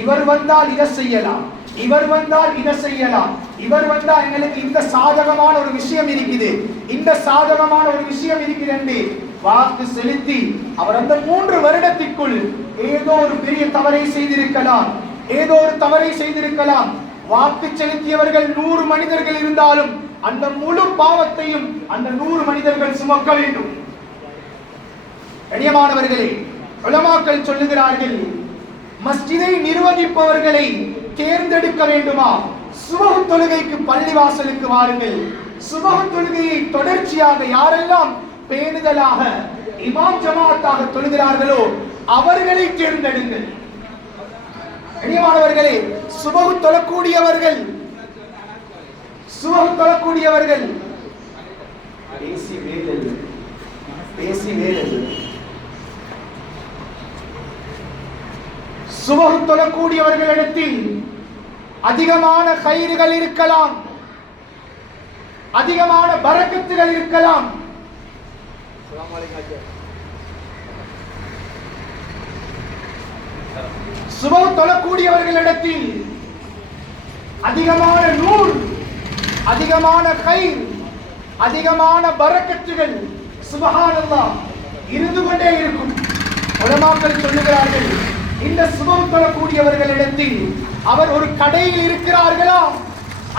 இவர் வந்தால் இதை செய்யலாம், இவர் வந்தால் இதை செய்யலாம், இவர் வந்தால் எங்களுக்கு இந்த சாதகமான ஒரு விஷயம் இருக்குது, இந்த சாதகமான ஒரு விஷயம் இருக்குது என்று வாக்கு செலுத்தி அவர் அந்த 3 வருடத்திற்குள் ஏதோ ஒரு பெரிய தவறை செய்திருக்கலாம், ஏதோ ஒரு தவறை செய்திருக்கலாம். வாக்கு செலுத்தியவர்கள் 100 மனிதர்கள் இருந்தாலும் அந்த முழு பாவத்தையும் அந்த 100 மனிதர்கள் சுமக்க வேண்டும். கண்ணியமானவர்களே, உலமாக்கள் சொல்லுகிறார்கள், மஸ்ஜிதை நிர்வகிப்பவர்களை தேர்ந்தெடுக்க வேண்டுமா? சுபஹ் தொழுகைக்கு பள்ளிவாசலுக்கு வாருங்கள். சுபஹ் தொழுகையை தொடர்ச்சியாக யாரெல்லாம் பேணுதலாக இமாம் ஜமாஅத்தாக தொழுகிறார்களோ அவர்களை தேர்ந்தெடுங்கள். கண்ணியமானவர்களே, சுபஹ் தொழக்கூடியவர்கள் சுபஹ் தொழக்கூடியவர்களிடத்தில் அதிகமான கைறுகள் இருக்கலாம், அதிகமான பரக்கத்துகள் இருக்கலாம். சுபஹ் தொழக்கூடியவர்களிடத்தில் அதிகமான நூர், அதிகமான கைர், அதிகமான பரக்கத்துகள் சுப்ஹானல்லாஹ் இருந்து கொண்டே இருக்கும். உலமாக்கள் சொல்லுகிறார்கள், இந்த சுபஹ் தொழக்கூடியவர்களிடத்தில் அவர் ஒரு கடையில் இருக்கிறார்களா,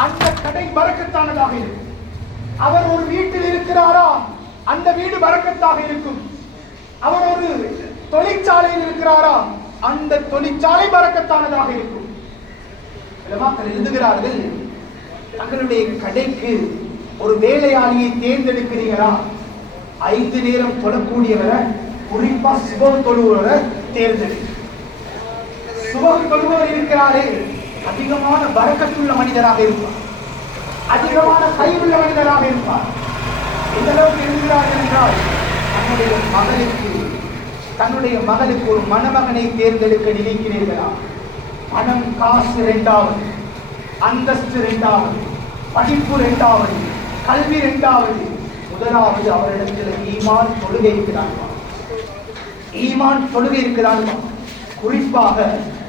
அந்த கடை பரக்கத்தானதாக இருக்கும். அவர் ஒரு வீட்டில் இருக்கிறாரா, அந்த வீடு பரக்கத்தாக இருக்கும். அவர் ஒரு தொழிற்சாலையில் இருக்கிறாரா, அந்த தொழிற்சாலை பரக்கத்தானதாக இருக்கும். உலமாக்கள் எழுதுகிறார்கள், தங்களுடைய கடைக்கு ஒரு வேலையாளியை தேர்ந்தெடுக்கிறீர்களா, 5 நேரம் தொழக்கூடியவரை, குறிப்பா சுபஹ் தொழுவரை தேர்ந்தெடுக்க. சுபஹ் தொழுவர் இருக்கிறாரே, அதிகமான பரக்கத்துள்ள மனிதராக இருப்பார், அதிகமான கைவுள்ள மனிதராக இருப்பார். எந்த அளவுக்கு எழுதுகிறார்கள் என்றால், தன்னுடைய மகளுக்கு ஒரு மணமகனை தேர்ந்தெடுக்க நினைக்கிறீர்களா, பணம் காசு 2வது, அந்தஸ்து 2வது, படிப்பு 2வது, கல்வி 2வது, முதலாவது அவரிடத்தில் ஈமான் தொழுகை இருக்கிறான். ஈமான் தொழுகை இருக்கிறான். குறிப்பாக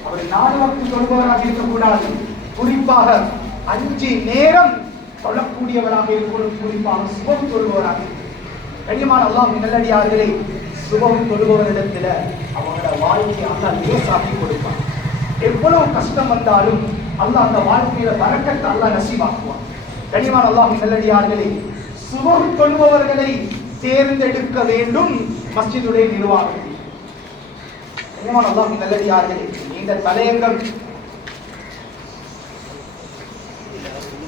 அவர் 4 வக்து தொழுபவராக இருக்கக்கூடாது, குறிப்பாக 5 நேரம் தொழக்கூடியவராக இருக்கணும், குறிப்பாக சுபஹ் தொழுபவராக. கண்ணியமான அல்லாஹ்வின் நல்லடியார்களே, சுபஹ் தொழுபவரிடத்தில் அவங்களோட வாழ்க்கையை அல்லாஹ் லேசாக்கி கொடுப்பான். எவ்வளவு கஷ்டம் வந்தாலும் அல்லாஹ் அந்த வாழ்க்கையில பரக்கத்தை அல்லாஹ் நசீபாக்குவான். கண்ணியமான அல்லாஹ்வின் நல்லடியார்களே, சுபஹ் தொழுபவர்களை தேர்ந்தெடுக்க வேண்டும் மஸ்ஜிதுடைய நிர்வாகம். அல்லாஹ்வின் நல்லடியார்களே, இந்த தலையங்கம்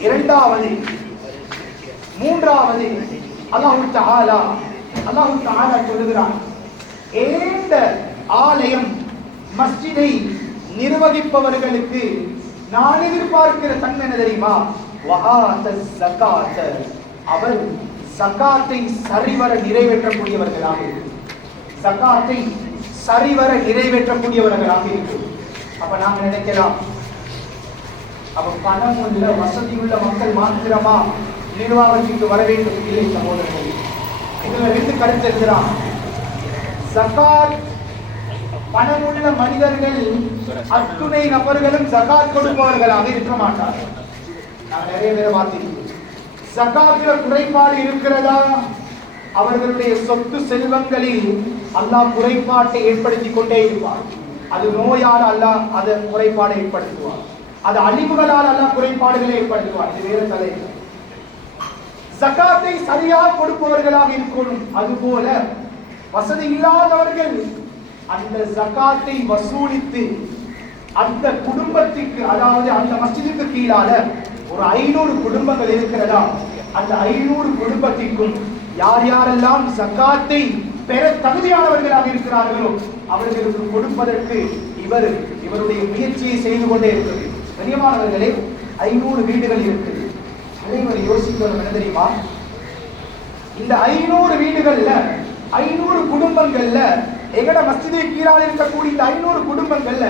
இரண்டாவது. மூன்றாவது, அல்லாஹ் தஆலா சொல்லுகிறான், இந்த ஆலயம் மஸ்ஜிதை நிர்வகிப்பவர்களுக்கு நான் எதிர்பார்க்கிற தன்மை என்ன தெரியுமா? அவர் ஜகாத்தை சரிவர நிறைவேற்றக்கூடியவர்களாக ஜகாத்தை சரிவர நிறைவேற்றக்கூடியவர்களாக இருக்கும். அப்ப நாங்க நினைக்கலாம், அப்ப பணம் உள்ள வசதி உள்ள மக்கள் மாத்திரமா நிர்வாகத்திற்கு வர வேண்டும்? இல்லை சகோதரர்கள், இதுல ரெண்டு கருத்து இருக்கிறான். ஜகாத் பணம் உள்ள மனிதர்கள் அத்துணை நபர்களும் ஜகாத் கொடுப்பவர்களாக இருக்க மாட்டார்கள். நான் நிறைய பேரை பார்த்திருக்கேன். ஜகாத்துல குறைபாடு இருக்கிறதா? அவர்களுடைய சொத்து செல்வங்களில் அல்லாஹ் குறைபாட்டை ஏற்படுத்திக் கொண்டே இருப்பார். அது நோயால் அல்லாஹ் அதை குறைபாடை ஏற்படுத்துவார், அது அழிவுகளால் அல்லாஹ் குறைபாடுகளை ஏற்படுத்துவார். இது வேற தலை. ஜகாத்தை சரியாக கொடுப்பவர்களாக இருக்கணும். அதுபோல வசதி இல்லாதவர்கள் அந்த ஜகாத்தை வசூலித்து அந்த குடும்பத்திற்கு, அதாவது அந்த மஸ்ஜிதுக்கு கீழால ஒரு 500 குடும்பங்கள் இருக்கிறதா, அந்த 500 குடும்பத்திற்கும் யார் யாரெல்லாம் ஜகாத்தை பெற தகுதியானவர்களாக இருக்கிறார்களோ அவர்களுக்கு கொடுப்பதற்கு இவருடைய முயற்சியை செய்து கொண்டே இருக்கிறது. கண்ணியமானவர்களே, 500 வீடுகள் இருக்குது. அனைவரும் யோசிக்கணும் என்ன தெரியுமா? இந்த 500 வீடுகள்ல 500 குடும்பங்கள்ல எங்கட மஸ்ஜிதை கீழால் இருக்கக்கூடிய இந்த 500 குடும்பங்கள்ல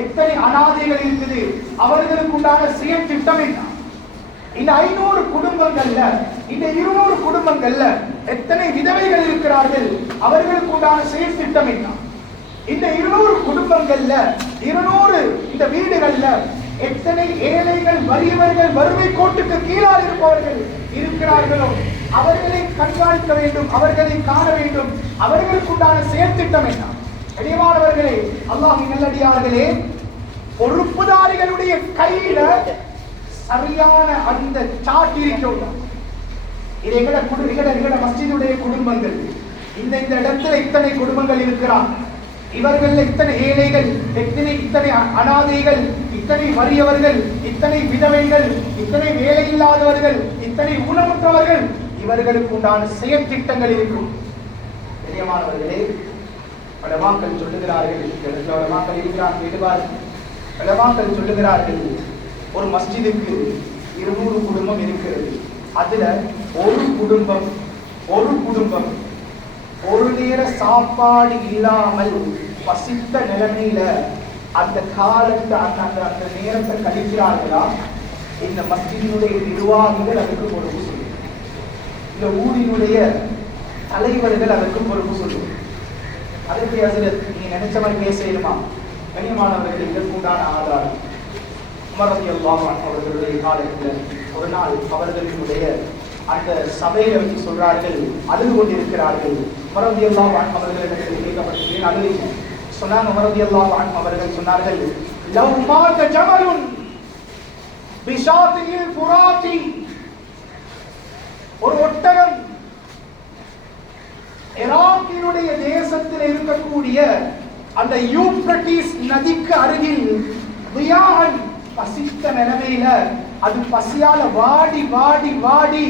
எத்தனை அனாதைகள் இருக்குது? அவர்களுக்கு உண்டான செயல் திட்டம் என்ன? இந்த 500 குடும்பங்கள்ல, இந்த 200 குடும்பங்கள்ல எத்தனை விதவைகள் இருக்கிறார்கள்? அவர்களுக்கு உண்டான செயல் திட்டம் என்ன? இந்த 200 குடும்பங்கள்ல 200 இந்த வீடுகள்ல எத்தனை ஏழைகள், வறியவர்கள், வறுமை கோட்டுக்கு கீழால் இருப்பவர்கள் இருக்கிறார்களோ அவர்களை கண்காணிக்க வேண்டும், அவர்களை காண வேண்டும். அவர்களுக்கு உண்டான செயல் திட்டம் என்ன? கண்ணியமானவர்களே, அல்லாஹ்வின் நல்லடியார்களே, பொறுப்புதாரிகளுடைய கையில சரியான அந்த சாட் இருக்கிறோம். இது எங்கட மஸ்ஜிதுடைய குடும்பங்கள். இந்த இடத்துல இத்தனை குடும்பங்கள் இருக்கிறார், இவர்கள் இத்தனை ஏழைகள், இத்தனை அனாதைகள், இத்தனை வறியவர்கள், இத்தனை விதவைகள், இத்தனை வேலை இல்லாதவர்கள், இத்தனை ஊனமுற்றவர்கள், இவர்களுக்கு உண்டான செயல் திட்டங்கள் இருக்கும். பெரியமானவர்களே, பலமாக்கள் சொல்லுகிறார்கள், பலமாக்கள் இருக்கிறார்கள், பலமாக்கள் சொல்லுகிறார்கள், ஒரு மஸ்ஜிதுக்கு 200 குடும்பம் இருக்கிறது. அதுல ஒரு குடும்பம் ஒரு நேர சாப்பாடு இல்லாமல் பசித்த நிலைமையில அந்த காலத்தை அந்த நேரத்தை கழிக்கிறார்களா? இந்த மஸ்ஜிதினுடைய நிர்வாகிகள் அதற்கு பொறுப்பு சொல்லுவாங்க, இந்த ஊரினுடைய தலைவர்கள் அதற்கு பொறுப்பு சொல்லுவாங்க. அதற்கு நீங்க நினைச்ச மாதிரி பேச செய்யணுமா? கண்ணியமானவர்கள், இதற்கு உண்டான ஆதாரம் உமர் ரலியல்லாஹு அன்ஹு அவர்களுடைய காலத்தில் ஒரு நாள் அவர்களுடைய அந்த சபையை வச்சு சொல்றார்கள், அழுது கொண்டிருக்கிறார்கள். உமர் ரலியல்லாஹு அன்ஹு அவர்களிடத்தில் கேட்கப்பட்டது, அழுது சொன்னாங்க. உமர் ரலியல்லாஹு அன்ஹு அவர்கள் சொன்னார்கள், லவ் மாத ஜமலுன் பிஷாத்தில் ஃபுராத்தி, ஒரு ஒட்டகம் ஈராக்கினுடைய தேசத்தில் இருக்கக்கூடிய அந்த யூப்ரட்டிஸ் நதிக்கு அருகில் வியான் பசித்த நிலைமையில அது பசியால வாடி வாடி வாடி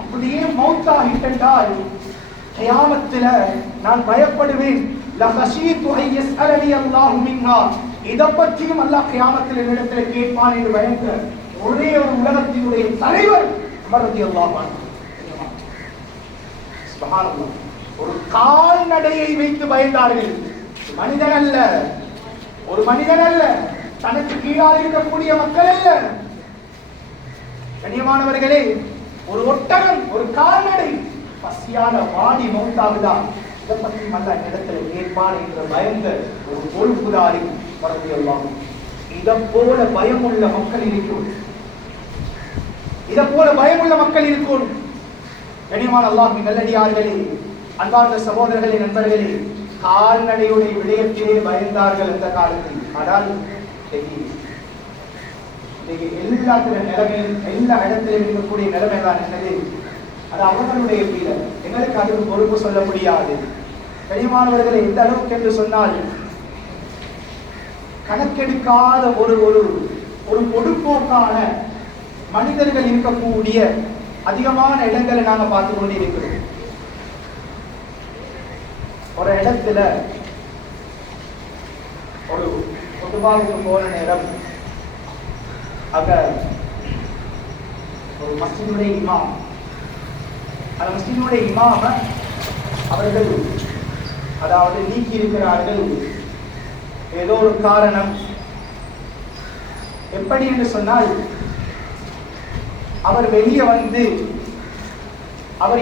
அப்படியே மௌத்தாகிட்டால் கியாமத்துல நான் பயப்படுவேன். லகஷீது ஐயஸ்அலனி அல்லாஹு மின்ஹா, இத பற்றியும் அல்லாஹ் கியாமத்தில் என்னிடத்துல கேட்பான் என்று பயந்த ஒரே ஒரு உலகத்தினுடைய தலைவர் உமர் ரலியல்லாஹு அன்ஹு. சுப்ஹானல்லாஹ், ஒரு கால்நடையை வைத்து பயந்தார்கள். மனிதன் அல்ல, ஒரு மனிதன் அல்ல, தனக்கு கீழாக இருக்கக்கூடிய மக்கள் அல்ல. கண்ணியமானவர்களே, ஒரு ஒட்டகம், ஒரு கால்நடை பசியால வாடி மௌத்தாகுதா, இதை பற்றி மல்ல இடத்துல கேட்பான் என்ற பயந்த ஒரு பொறுப்புதாரி வரலாம். இதை போல பயமுள்ள மக்கள் இருக்கும், இதை போல பயமுள்ள மக்கள் இருக்கும். கண்ணியமான அல்லாஹ்வின் நல்லடியார்களே, அன்பார்ந்த சகோதரர்களே, நண்பர்களே, கால்நடையுடைய விடயத்திலே பயந்தார்கள் அந்த காலத்தில். ஆனால் எல்லா இடத்திலும் இருக்கக்கூடிய நிலைமை தான் என்னது? அது அவர்களுடைய பீலை, எங்களுக்கு அதுக்கு பொறுப்பு சொல்ல முடியாது. கனிமானவர்களை எந்த அளவுக்கு என்று சொன்னால், கணக்கெடுக்காத ஒரு ஒரு ஒரு பொடுப்போக்கான மனிதர்கள் இருக்கக்கூடிய அதிகமான இடங்களை நாங்கள் பார்த்து கொண்டு இருக்கிறோம். ஒரு இடத்துல ஒரு குடும்பாவுக்கு போன நேரம் அங்க ஒரு மஸ்ஜிதுடைய இமாம், அந்த மஸ்ஜிதுடைய இமாம அவர்கள் அதாவது நீக்கி இருக்கிறார்கள். ஏதோ ஒரு காரணம். எப்படி என்று சொன்னால், அவர் வெளியே வந்து அவர்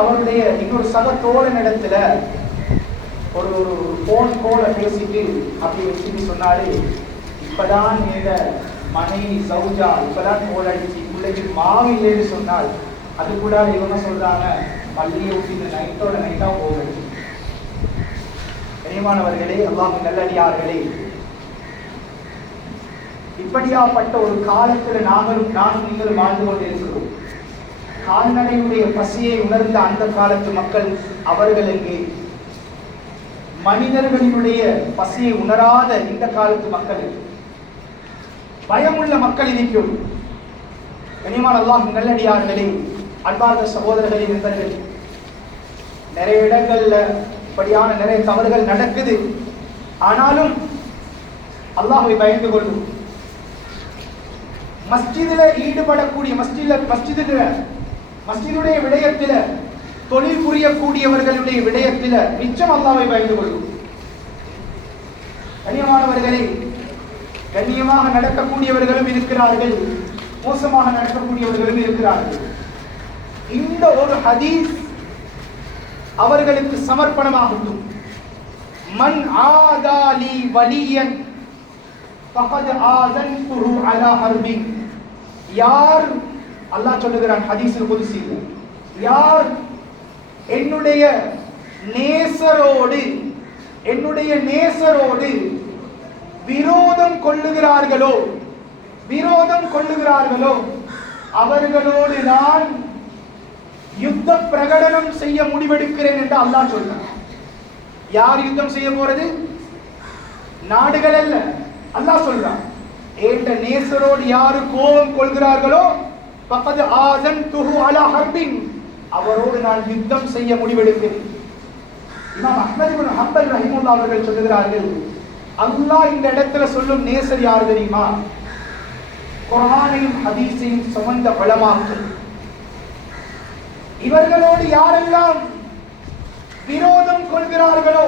அவருடைய இன்னொரு சக தோழனிடத்துல ஒரு ஒரு போன் கோலை பேசிட்டு அப்படி வச்சுட்டு சொன்னாரு, இப்பதான் எங்க மனைவி சௌஜா இப்பதான் கோல் அடிச்சு பிள்ளைக்கு மாவு இல்லைன்னு சொன்னால், அது கூட இவங்க சொல்றாங்க பள்ளியை விட்டு இந்த நைட்டோட நைட்டா போகுது. கனிமானவர்களே, அல்லாஹ் நல்லடியார்களே, இப்படியாப்பட்ட ஒரு காலத்துல நானும் நீங்கள் வாழ்ந்து கொண்டிருக்கிறோம். கால்நடையுடைய பசியை உணர்ந்த அந்த காலத்து மக்கள் அவர்கள் எங்கே? மனிதர்களினுடைய பசியை உணராத இந்த காலத்து மக்கள், பயமுள்ள மக்கள் இருக்கும். கனிமான அல்லாஹ் நல்லடியார்களே, அன்பார்ந்த சகோதரர்களே, நண்பர்கள், நிறைய இடங்கள்ல இப்படியான நிறைய தவறுகள் நடக்குது. ஆனாலும் அல்லாஹ்வை பயந்து கொள்ளும். மஸ்ஜிதில் ஈடுபடக்கூடிய மஸ்ஜிதுடைய விடயத்தில, தொழில் புரியக்கூடியவர்களுடைய விடயத்தில மிச்சம் அல்லாஹ்வை பயந்து கொள்ளும். கண்ணியமானவர்களே, கண்ணியமாக நடக்கக்கூடியவர்களும் இருக்கிறார்கள், மோசமாக நடக்கக்கூடியவர்களும் இருக்கிறார்கள். இந்த ஒரு ஹதீஸ் அவர்களுக்கு சமர்ப்பணமாகட்டும். மன் ஆதாலி வலியன் ஃபகத் ஆஸன்துஹு அலா ஹர்பின். யார், அல்லாஹ் சொல்லுகிறான் ஹதீஸுல் குத்ஸில், யார் என்னுடைய நேசரோடு விரோதம் கொள்ளுகிறார்களோ அவர்களோடு நான் யுத்த பிரகடனம் செய்ய முடிவெடுக்கிறேன் என்று அல்லாஹ் சொல்றான். யார் யுத்தம் செய்ய போறது? நாடுகள் அல்ல. அல்லாஹ் சொல்றான், ஏண்ட நேசரோடு யாரு கோபம் கொள்கிறார்களோ ஃபகத் ஆஸன்துஹு அலா ஹர்பின், அவரோடு நான் யுத்தம் செய்ய முடிவெடுக்கிறேன். இமாம் அஹ்மத் இப்னு ஹம்பல் ரஹிமஹுல்லாஹ் அவர்கள் சொல்லுகிறார்கள், அல்லாஹ் இந்த இடத்துல சொல்லும் நேசர் யார் தெரியுமா? குர்ஆனையும் ஹதீஸையும் சுமந்த உலமாக்கள். இவர்களோடு யாரெல்லாம் விரோதம் கொள்கிறார்களோ,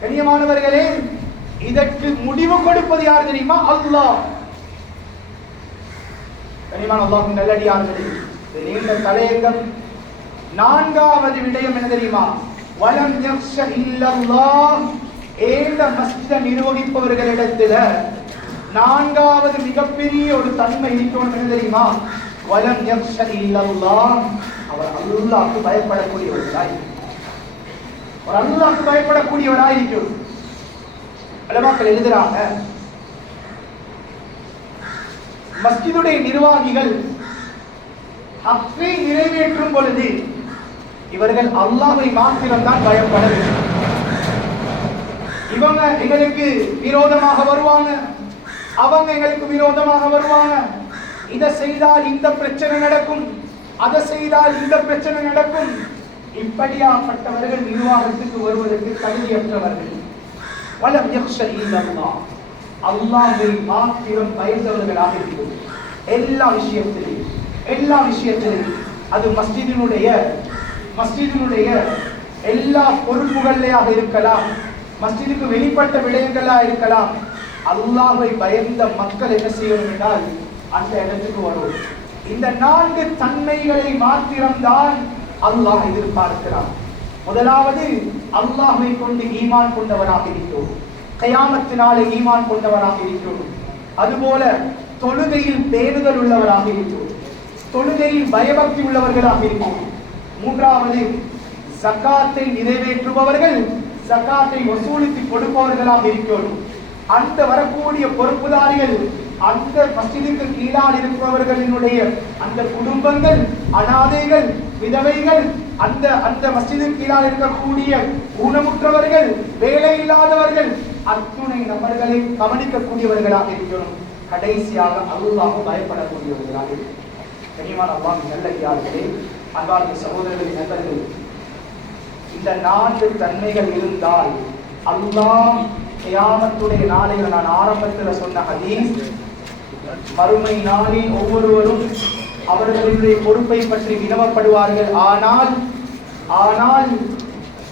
கண்ணியமானவர்களே, இதற்கு முடிவு கொடுப்பது யார் தெரியுமா? அல்லாஹ். கண்ணியமான அல்லாஹ்வின் நல்லடியார்களே, நீண்ட தலையங்கம். நான்காவது விடயம் என்ன தெரியுமா? வலம் யக்ஷ இல்லல்லாஹ். ஏந்த மஸ்ஜிதை நிர்வகிப்பவர்களிடத்தில் நான்காவது மிகப்பெரிய ஒரு தன்மை இருக்கணும். என்ன தெரியுமா? வலம் யக்ஷ இல்லல்லாஹ். அவர் அல்லாஹ்வுக்கு பயப்படக்கூடியவராய், அல்லாஹ்வுக்கு பயப்படக்கூடியவராய் இருக்கும். உலமாக்கள் எழுதுறாங்க, மஸ்ஜிதுடைய நிர்வாகிகள் ஹக்கை நிறைவேற்றும் பொழுது இவர்கள் அல்லாஹ்வை மாத்திரம் தான் பயப்பட வேண்டும். இவங்க எங்களுக்கு விரோதமாக வருவாங்க, அவங்க எங்களுக்கு விரோதமாக வருவாங்க, இதை செய்தால் இந்த பிரச்சனை நடக்கும், அதை செய்தால் இந்த பிரச்சனை நடக்கும். இப்படியாப்பட்டவர்கள் நிர்வாகத்துக்கு வருவதற்கு தகுதியற்றவர்கள். வலம் யக்ஷ இல்லல்லாஹ். அல்லாஹ்வை மாத்திரம் பயந்தவர்களாக இருக்கும். எல்லா விஷயத்திலும் அது மஸ்ஜிதினுடைய எல்லா பொறுப்புகளையாக இருக்கலாம், மஸ்ஜிதுக்கு வெளிப்பட்ட விடயங்களாக இருக்கலாம். அல்லாஹ்வை பயந்த மக்கள் என்ன செய்யணும் என்றால் அந்த இடத்துக்கு வரும். இந்த 4 தன்மைகளை மாத்திரம்தான் அல்லாஹ் எதிர்பார்க்கிறான். முதலாவது, அல்லாஹ்வை கொண்டு ஈமான் கொண்டவராக இருக்கிறோம், கியாமத்தினாலே ஈமான் கொண்டவராக இருக்கிறோம். அதுபோல தொழுகையில் பேணுதல் உள்ளவராக இருக்கிறோம், தொழுகையில் பயபக்தி உள்ளவர்களாக இருக்கிறோம். மூன்றாவது, ஜகாத்தை நிறைவேற்றுபவர்கள், ஜகாத்தை வசூலித்து கொடுப்பவர்களாக இருக்கிறோம். அந்த வரக்கூடிய பொறுப்புதாரிகள் அந்த மஸ்ஜிதுக்கு கீழால் இருப்பவர்களினுடைய அந்த குடும்பங்கள், அனாதைகள், விதவைகள், அந்த அந்த மஸ்ஜிதுக்கு கீழால் இருக்கக்கூடிய ஊனமுற்றவர்கள், வேலை இல்லாதவர்கள், அத்துணை நபர்களை கவனிக்கக்கூடியவர்களாக இருக்கணும். கடைசியாக அல்லாஹ் பயப்படக்கூடியவர்களாக இருக்கணும். கனிமான அல்லாஹ் நல்லடியார்களே, அன்பார்ந்த சகோதரர்களின் நண்பர்கள், இந்த 4 தன்மைகள் இருந்தால் அல்லாஹ் கியாமத்துடைய நாளையில், நான் ஆரம்பத்தில் சொன்ன ஹதீஸ், மறுமை நாளில் ஒவ்வொருவரும் அவர்களுடைய பொறுப்பை பற்றி வினவப்படுவார்கள். ஆனால்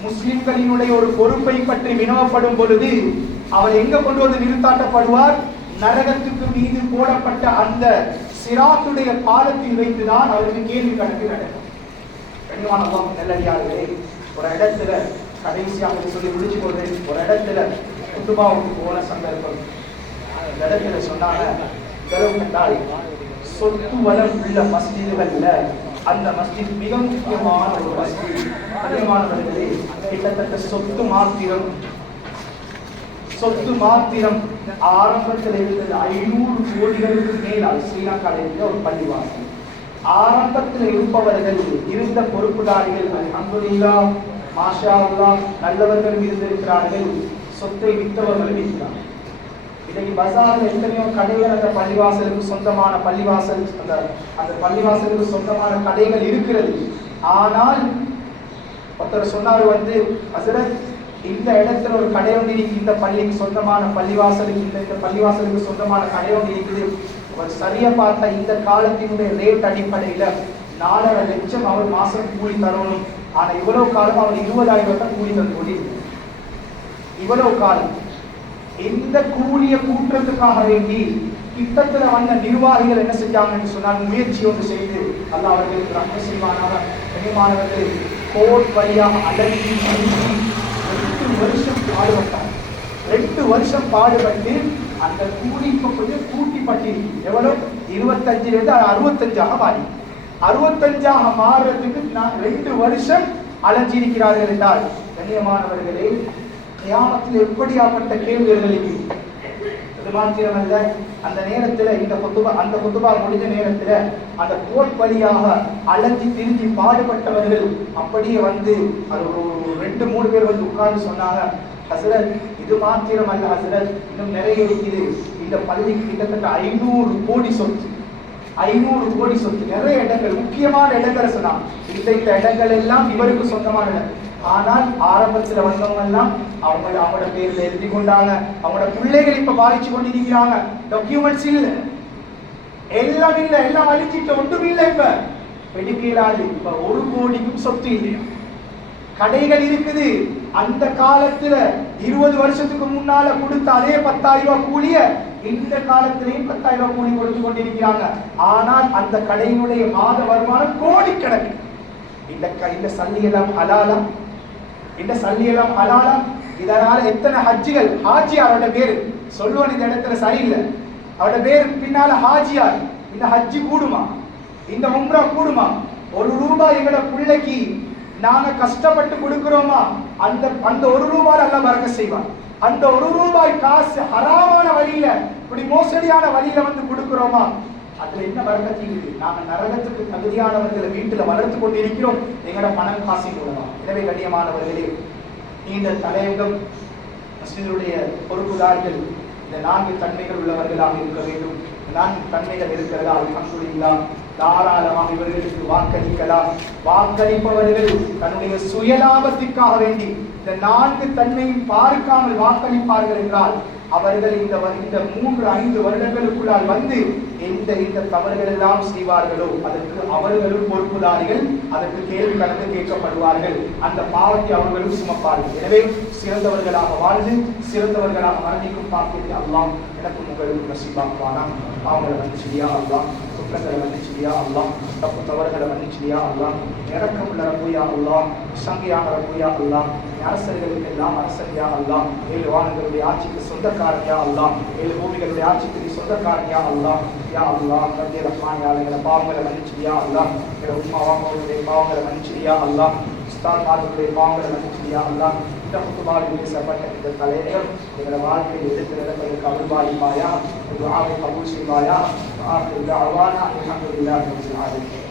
முஸ்லிம்களினுடைய ஒரு பொறுப்பை பற்றி வினவப்படும் பொழுது அவர் எங்க கொண்டு வந்து நிறுத்தாட்டப்படுவார்? நரகத்துக்கு மீது போடப்பட்ட அந்த சிராத்துடைய பாலத்தில் வைத்துதான் அவருக்கு கேள்வி கணக்கு நடக்கும். நல்லடியார்களே, ஒரு இடத்துல கடைசியாக சொல்லி முடிச்சு கொண்டு ஒரு இடத்துல குத்துபாவுக்கு போன சந்தர்ப்பம், அந்த இடத்துல சொன்னாங்க, என்றால் சொத்து வளம் உள்ள மஸ்ஜிதுகள்ல அந்த மஸ்ஜித் மிக முக்கியமான ஒரு மஸ்ஜித். அதிகமானவர்களே, கிட்டத்தட்ட சொத்து மாத்திரம் ஆரம்பத்தில் இருந்தது 500 கோடிகளுக்கு மேலால் ஸ்ரீலங்காவில் இருந்த ஒரு பள்ளிவாசல். ஆரம்பத்தில் இருப்பவர்கள், இருந்த பொறுப்புதாரிகள், அல்ஹம்துலில்லாஹ், மாஷா அல்லாஹ், நல்லவர்கள் இருந்திருக்கிறார்கள். சொத்தை வித்தவர்கள் இருக்கிறார்கள். இன்னைக்கு பஜார்ல எத்தனையோ கடைகள் அந்த பள்ளிவாசலுக்கு சொந்தமான அந்த பள்ளிவாசலுக்கு சொந்தமான கடைகள் இருக்கிறது. ஆனால் ஒருத்தர் சொன்னாரு, ஹஸ்ரத், இந்த இடத்துல ஒரு கடை ஒன்று இருக்கு, இந்த பள்ளிக்கு சொந்தமான பள்ளிவாசலுக்கு, இந்த பள்ளிவாசலுக்கு சொந்தமான கடை ஒன்று இருக்குது. அவர் சரியா பார்த்தா இந்த காலத்தினுடைய ரேட் அடிப்படையில 4.5 லட்சம் அவர் மாசம் கூலி தரணும். ஆனா இவ்வளவு காலம் அவர் 20,000 தான் கூலி தந்து கொண்டிருக்கிறார். இவ்வளவு காலம் இந்த கூலிய கூற்றத்துக்காக வேண்டி கிட்டத்துல வந்த நிர்வாகிகள் என்ன செஞ்சாங்கன்னு சொன்னால், முயற்சி ஒன்று செய்து அல்லாஹ் அவர்களுக்கு ரஹ்மத் செய்வானாக. கண்ணியமானவர்கள், கோர்ட் வழியாக அலங்கி 2 வருஷம் பாடுபட்டார். 2 வருஷம் பாடுபட்டு அந்த கூலி இப்ப கொஞ்சம் கூட்டி பட்டிருக்கு. எவ்வளவு? 25 65 மாறி, 65 மாறுறதுக்கு 2 வருஷம் அலைஞ்சிருக்கிறார்கள் என்றால், கண்ணியமானவர்களே, கியாமத்தில் எப்படியாப்பட்ட கேள்விகளுக்கு இது மாத்திரமல்ல, அந்த நேரத்துல அந்த குத்துபா முடிஞ்ச நேரத்துல அந்த கோட் வழியாக அலைஞ்சி திரிஞ்சி பாடுபட்டவர்கள் அப்படியே அது ஒரு 2-3 பேர் உட்கார்ந்து சொன்னாங்க, ஹஸ்ரத், இது மாத்திரமல்ல ஹஸ்ரத், இன்னும் நிறைய இருக்குது. இந்த பள்ளிக்கு கிட்டத்தட்ட 500 கோடி சொத்து, 500 கோடி சொத்து, நிறைய இடங்கள், முக்கியமான இடங்களை சொன்னாங்க. இந்த இடங்கள் எல்லாம் இவருக்கு சொந்தமான இடம். ஆனால் ஆரம்பத்தில் வந்தவங்க எல்லாம் அவங்களோட பேர்ல எழுதி கொண்டாங்க. அவங்களோட பிள்ளைகள் இப்ப பாதிச்சு கொண்டிருக்கிறாங்க. டாக்குமெண்ட்ஸ் இல்ல, எல்லாம் இல்ல, எல்லாம் அழிச்சிட்டு ஒன்றும் இல்லை. இப்ப வெடிக்கலாது. இப்ப 1 கோடிக்கும் சொத்து இல்லையா? கடைகள் இருக்குது. அந்த காலத்துல 20 வருஷத்துக்கு முன்னால கொடுத்த அதே 10,000 ரூபாய் கூலிய இந்த காலத்திலையும் 10,000 ரூபாய் கூலி கொடுத்து கொண்டிருக்கிறாங்க. ஆனால் அந்த கடையினுடைய மாத வருமானம் கோடிக்கணக்கு. இந்த சல்லி எல்லாம் ஹலாலா? இந்த சல்லி எல்லாம் ஹலாலா? இதனால எத்தனை ஹஜ்ஜிகள், ஹாஜியாரோட பேரு சொல்லுவான், இந்த இடத்துல சரியில்லை, அவரோட பேரு பின்னால ஹாஜியார். இந்த ஹஜ்ஜி கூடுமா? இந்த உம்ரா கூடுமா? 1 ரூபாய் எங்களோட பிள்ளைக்கு நாங்க கஷ்டப்பட்டு கொடுக்கிறோமா? அந்த 1 ரூபாய் எல்லாம் பரக்கத் செய்வான். அந்த 1 ரூபாய் காசு ஹராமான வழியில, இப்படி மோசடியான வழியில கொடுக்கிறோமா? அதுல என்ன பரக்கத் இருக்கு? நாங்க நரகத்துக்கு தகுதியானவர்களை வீட்டுல வளர்த்து கொண்டிருக்கிறோம் எங்களோட பணம் காசி மூலமா. எனவே கண்ணியமானவர்களே, இந்த தலையங்கம் முஸ்லிம்களுடைய பொறுப்புதாரிகள் இந்த 4 தன்மைகள் உள்ளவர்களாக இருக்க வேண்டும். 4 தன்மைகள் இருக்கிறதா? அல்ஹம்துலில்லாஹ், தாராளமாக இவர்களுக்கு வாக்களிக்கலாம். வாக்களிப்பவர்கள் தன்னுடைய சுயலாபத்திற்காக வேண்டி இந்த 4 தன்மையும் பார்க்காமல் வாக்களிப்பார்கள் என்றால் அவர்கள் இந்த 3-5 வருடங்களுக்குள்ளால் இந்த தவறுகள் எல்லாம் செய்வார்களோ அதற்கு அவர்களும் பொறுப்புதாரிகள், அதற்கு கேள்வி கணக்கு கேட்கப்படுவார்கள். அந்த பாவத்தை அவர்களும் சுமப்பார்கள். எனவே சிறந்தவர்களாக வாழ்ந்து சிறந்தவர்களாக மரணிக்கும் பாக்கியத்தை அல்லாஹ் எனக்கும் உங்களுக்கும் நசீபாக்குவானா. பாவங்களை மன்னிச்சியா அல்லாஹ், குற்றங்களை மன்னிச்சியா அல்லாஹ், தப்பு தவறுகளை மன்னிச்சியா அல்லாஹ், இறக்கம் உள்ள ரப்புயா அல்லாஹ், சங்கையாக ரப்புயா அல்லாஹ், அரசர்களுக்கு எல்லாம் அரசரியா அல்லாஹ், 7 வானங்களுடைய ஆட்சிக்கு சொந்தக்காரன் யா அல்லாஹ், 7 பூமிகளுடைய ஆட்சிக்கு சொந்தக்காரன் யா அல்லாஹ். யா அல்லாஹ், ரஹ்மான் யா அல்லாஹ், எங்களை பாவங்களை மன்னிச்சியா அல்லாஹ், எங்களை உம்மா வாப்பாவுடைய பாவங்களை மன்னிச்சியா அல்லாஹ், உஸ்தாத்மார்களுடைய பாவங்களை மன்னிச்சியா அல்லாஹ். இந்த குத்துபாவில் பேசப்பட்ட இந்த தலையங்கள் எங்களை வாழ்க்கையில் எடுத்து நடப்பதற்கு அருள்வாய்ப்பாயா, துஆவை கபூல் செய்வாயா. ஆகிரு தஅவானா அல்ஹம்துலில்லாஹி ரப்பில் ஆலமீன்.